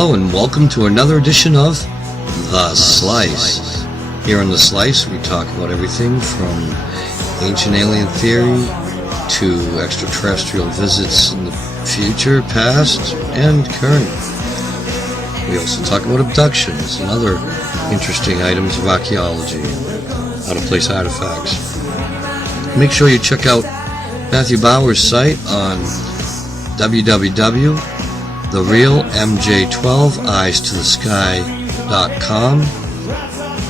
Hello and welcome to another edition of The Slice. Here on The Slice we talk about everything from ancient alien theory to extraterrestrial visits in the future, past, and current. We also talk about abductions and other interesting items of archaeology and out-of-place artifacts. Make sure you check out Matthew Bauer's site on www.therealmj12eyes-to-the-sky.com,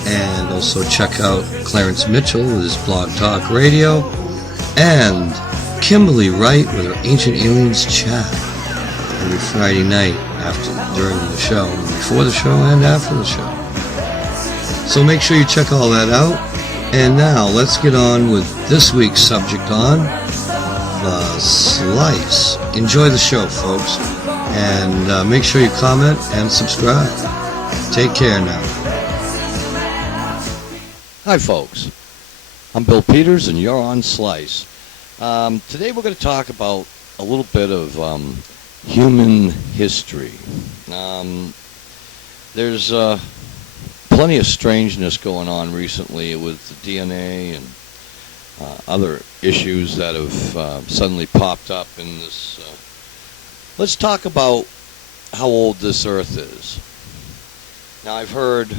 and also check out Clarence Mitchell with his Blog Talk Radio, and Kimberly Wright with her Ancient Aliens Chat every Friday night during the show, before the show and after the show. So make sure you check all that out. And now let's get on with this week's subject on The Slice. Enjoy the show, folks, and make sure you comment and subscribe. Take care now. Hi, folks. I'm Bill Peters, and you're on Slice. Today we're going to talk about a little bit of human history. There's plenty of strangeness going on recently with the DNA and other issues that have suddenly popped up in this. Let's talk about how old this Earth is. Now, I've heard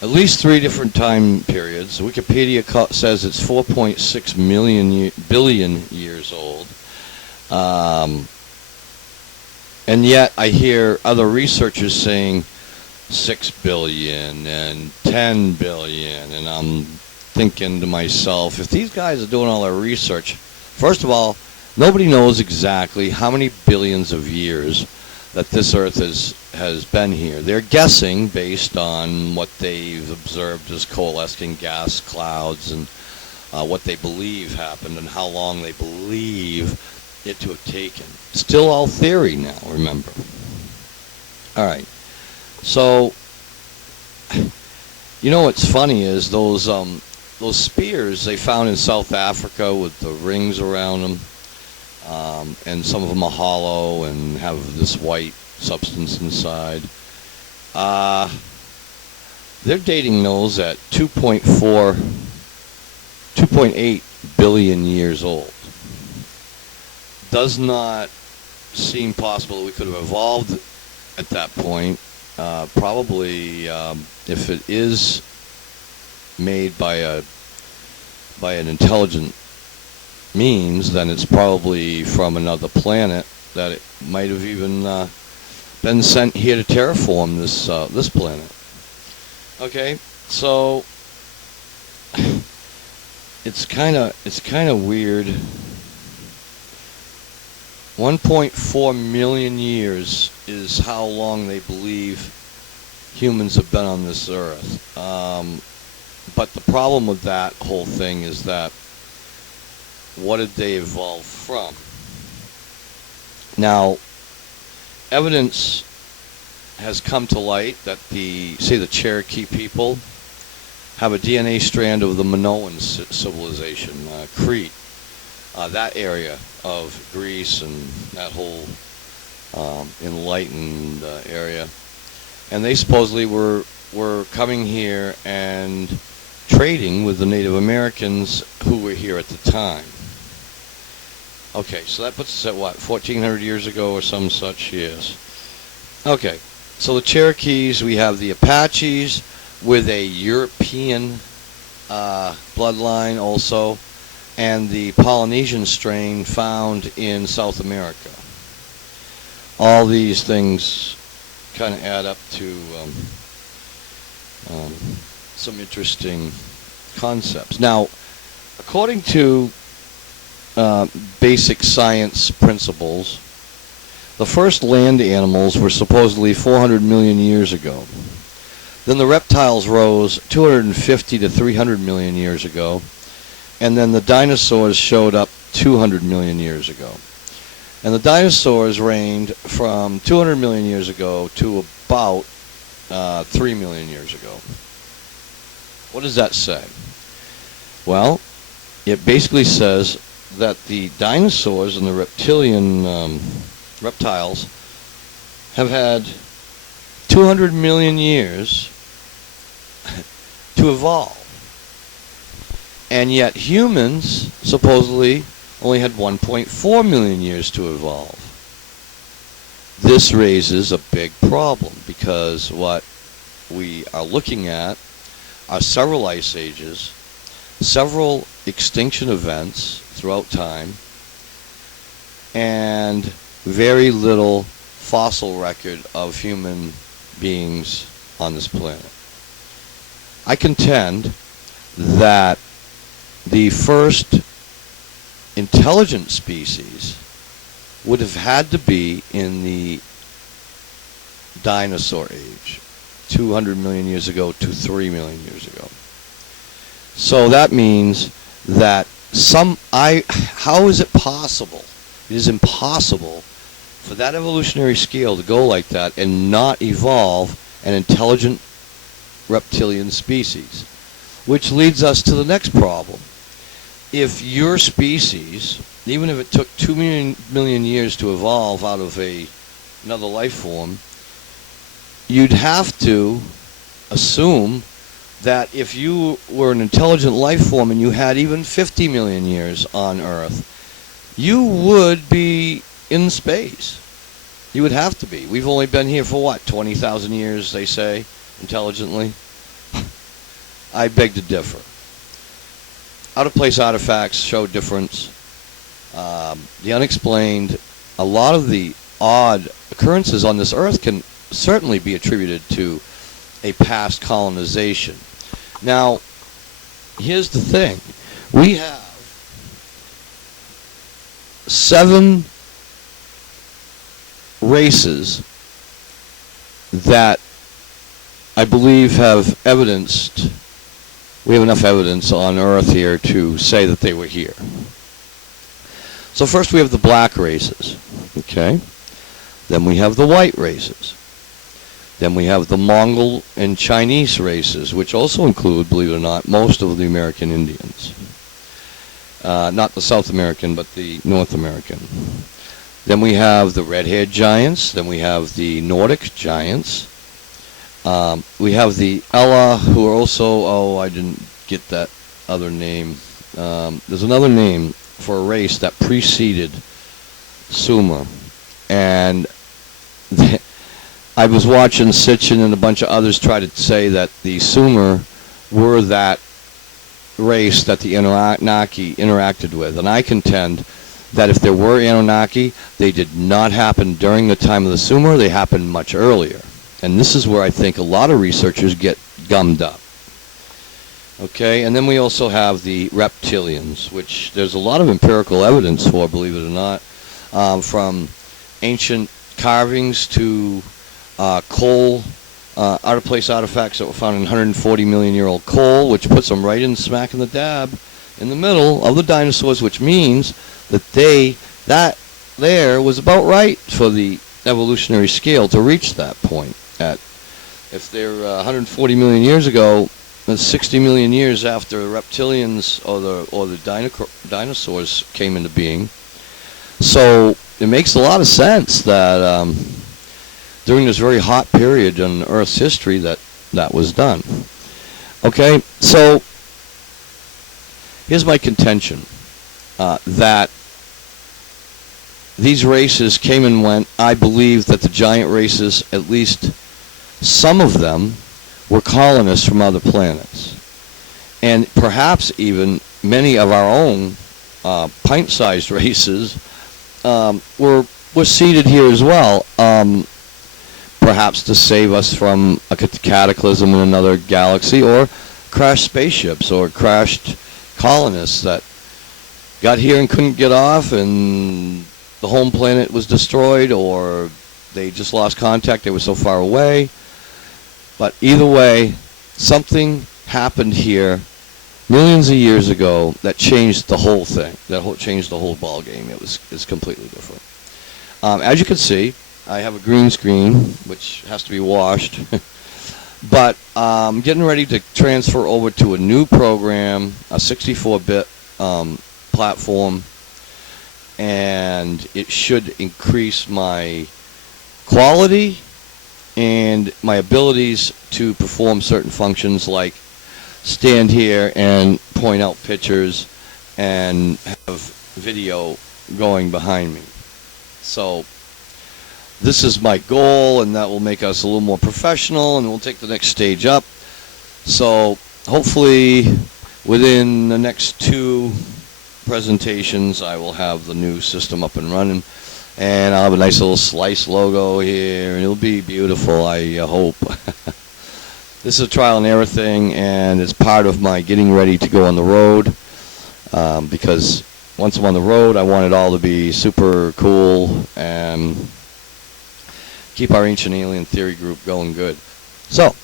at least 3 different time periods. Wikipedia says it's 4.6 billion years old. And yet I hear other researchers saying 6 billion and 10 billion, and I'm thinking to myself, if these guys are doing all their research, first of all, nobody knows exactly how many billions of years that this Earth has been here. They're guessing based on what they've observed as coalescing gas clouds and what they believe happened and how long they believe it to have taken. Still all theory now, remember. All right. So, you know what's funny is those spears they found in South Africa with the rings around them, and some of them are hollow and have this white substance inside. They're dating those at 2.8 billion years old. Does not seem possible that we could have evolved at that point. Probably, if it is made by an intelligent means, then it's probably from another planet that it might have even been sent here to terraform this planet. Okay, so it's kind of weird. 1.4 million years is how long they believe humans have been on this Earth. But the problem with that whole thing is that what did they evolve from? Now, evidence has come to light that the Cherokee people have a DNA strand of the Minoan civilization, Crete. That area of Greece and that whole enlightened area, and they supposedly were coming here and trading with the Native Americans who were here at the time. Okay, so that puts us at what, 1400 years ago or some such years. Okay, so the Cherokees, we have the Apaches with a European bloodline also, and the Polynesian strain found in South America. All these things kind of add up to some interesting concepts. Now, according to basic science principles, the first land animals were supposedly 400 million years ago. Then the reptiles rose 250 to 300 million years ago. And then the dinosaurs showed up 200 million years ago. And the dinosaurs reigned from 200 million years ago to about 3 million years ago. What does that say? Well, it basically says that the dinosaurs and the reptiles have had 200 million years to evolve. And yet humans supposedly only had 1.4 million years to evolve. This raises a big problem because what we are looking at are several ice ages, several extinction events throughout time, and very little fossil record of human beings on this planet. I contend that the first intelligent species would have had to be in the dinosaur age, 200 million years ago to 3 million years ago. So that means that how is it possible? It is impossible for that evolutionary scale to go like that and not evolve an intelligent reptilian species. Which leads us to the next problem. If your species, even if it took 2 million years to evolve out of another life form, you'd have to assume that if you were an intelligent life form and you had even 50 million years on Earth, you would be in space. You would have to be. We've only been here for what, 20,000 years, they say, intelligently? I beg to differ. Out-of-place artifacts show difference. The unexplained, a lot of the odd occurrences on this Earth can certainly be attributed to a past colonization. Now, here's the thing. We have 7 races that I believe have evidenced, we have enough evidence on Earth here to say that they were here. So first we have the black races, okay? Then we have the white races. Then we have the Mongol and Chinese races, which also include, believe it or not, most of the American Indians. Not the South American, but the North American. Then we have the red-haired giants. Then we have the Nordic giants. We have the Ella, who are also, I didn't get that other name. There's another name for a race that preceded Sumer. And I was watching Sitchin and a bunch of others try to say that the Sumer were that race that the Anunnaki interacted with. And I contend that if there were Anunnaki, they did not happen during the time of the Sumer. They happened much earlier. And this is where I think a lot of researchers get gummed up. Okay, and then we also have the reptilians, which there's a lot of empirical evidence for, believe it or not, from ancient carvings to coal, out-of-place artifacts that were found in 140 million year old coal, which puts them right in smack in the dab in the middle of the dinosaurs, which means that that there was about right for the evolutionary scale to reach that point. If they're 140 million years ago, that's 60 million years after the reptilians or the dinosaurs came into being. So it makes a lot of sense that during this very hot period in Earth's history that was done. Okay, so here's my contention, that these races came and went. I believe that the giant races, at least some of them, were colonists from other planets. And perhaps even many of our own pint-sized races were seeded here as well, perhaps to save us from a cataclysm in another galaxy, or crashed spaceships, or crashed colonists that got here and couldn't get off, and the home planet was destroyed, or they just lost contact, they were so far away. But either way, something happened here millions of years ago that changed the whole thing, changed the whole ball game. It's completely different. As you can see, I have a green screen, which has to be washed. But I'm getting ready to transfer over to a new program, a 64-bit platform, and it should increase my quality and my abilities to perform certain functions like stand here and point out pictures and have video going behind me. So this is my goal, and that will make us a little more professional, and we'll take the next stage up. So hopefully within the next 2 presentations I will have the new system up and running, and I'll have a nice little Slice logo here, and it'll be beautiful, I hope. This is a trial and error thing, and it's part of my getting ready to go on the road, because once I'm on the road, I want it all to be super cool and keep our Ancient Alien Theory group going good. So,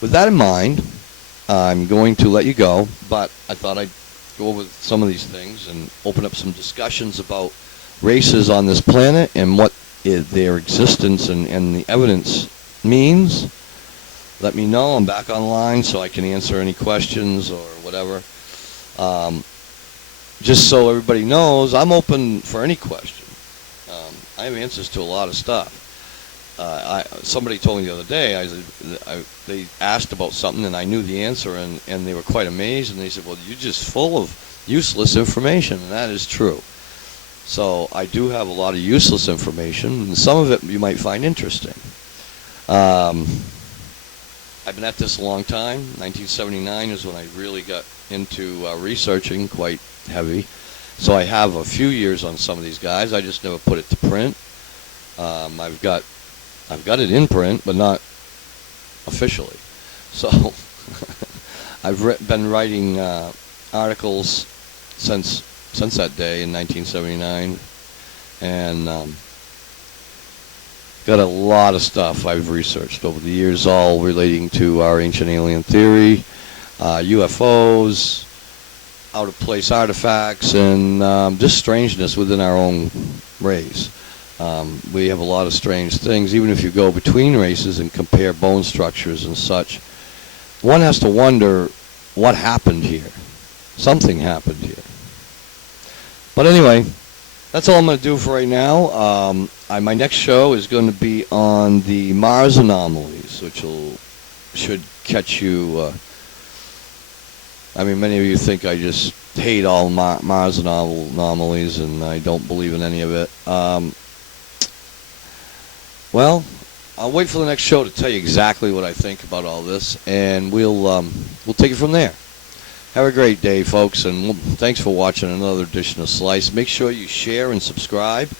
with that in mind, I'm going to let you go, but I thought I'd go over some of these things and open up some discussions about races on this planet and what their existence and the evidence means. Let me know. I'm back online so I can answer any questions or whatever. Just so everybody knows, I'm open for any question. I have answers to a lot of stuff. Somebody told me the other day, they asked about something and I knew the answer, and they were quite amazed, and they said, well, you're just full of useless information, and that is true. So I do have a lot of useless information, and some of it you might find interesting. I've been at this a long time. 1979 is when I really got into researching quite heavy. So I have a few years on some of these guys. I just never put it to print. I've got it in print, but not officially. So I've been writing articles since that day in 1979, and got a lot of stuff I've researched over the years, all relating to our Ancient Alien Theory, UFOs, out-of-place artifacts, and just strangeness within our own race. We have a lot of strange things. Even if you go between races and compare bone structures and such, one has to wonder what happened here. Something happened here. But anyway, that's all I'm going to do for right now. My next show is going to be on the Mars anomalies, which should catch you. Many of you think I just hate all Mars anomalies, and I don't believe in any of it. Well, I'll wait for the next show to tell you exactly what I think about all this, and we'll take it from there. Have a great day, folks, and thanks for watching another edition of Slice. Make sure you share and subscribe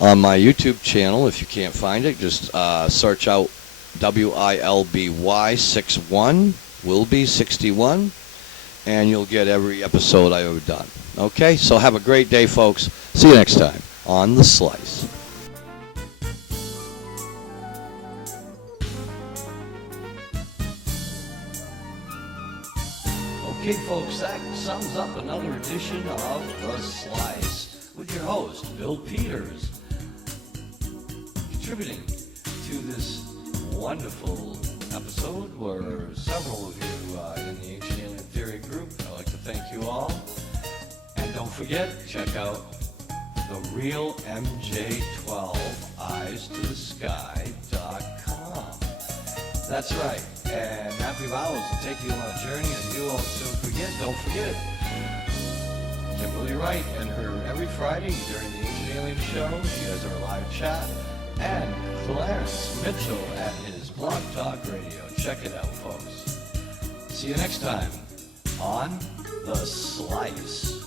on my YouTube channel. If you can't find it, just search out WILBY61, Wilby61, and you'll get every episode I've ever done. Okay, so have a great day, folks. See you next time on The Slice. Okay, folks, that sums up another edition of The Slice with your host, Bill Peters, contributing to this wonderful episode were several of you in the Ancient Alien Theory group. I'd like to thank you all. And don't forget, check out the real MJ12 EyesToTheSky.com. That's right. And Happy Vowels will take you on a journey that you won't soon forget. Don't forget it. Kimberly Wright and her every Friday during the Ancient Alien Show. She has her live chat. And Clarence Mitchell at his Blog Talk Radio. Check it out, folks. See you next time on The Slice.